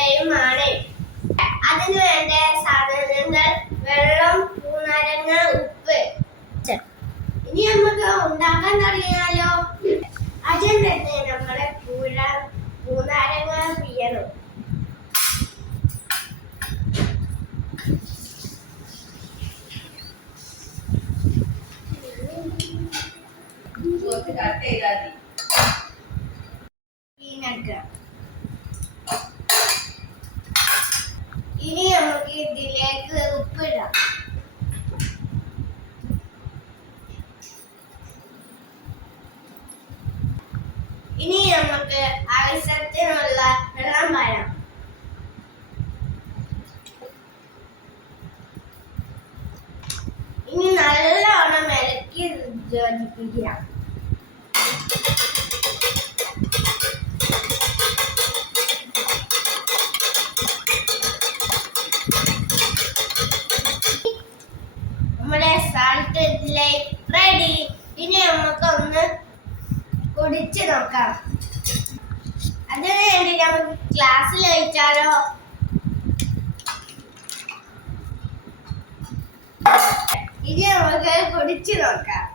ഇവയുമാണ്. അതിനു വേണ്ട സാധനങ്ങൾ വെള്ളം, പൂനാരങ്ങ, ഉപ്പ്. ഇനി നമുക്ക് ഉണ്ടാക്കാൻ തുടങ്ങിയാലോ? ആദ്യം തന്നെ നമ്മളെ പൂനാരങ്ങ പിഴിയണം. ഇനി നമുക്ക് ഇതിലേക്ക് ഉപ്പിടാം. ഇനി നമുക്ക് ആവശ്യത്തിനുള്ള വെള്ളം പാരാം. ഇനി നല്ലോണം ഇളക്കി യോജിപ്പിക്കാം. നമ്മുടെ സാൾട്ട് റെഡി. ഇനി നമുക്കൊന്ന് കുടിച്ച് നോക്കാം. അതിനു വേണ്ടി നമുക്ക് ഗ്ലാസ്സിൽ ഒഴിച്ചാലോ? ഇനി നമുക്ക് കുടിച്ച് നോക്കാം.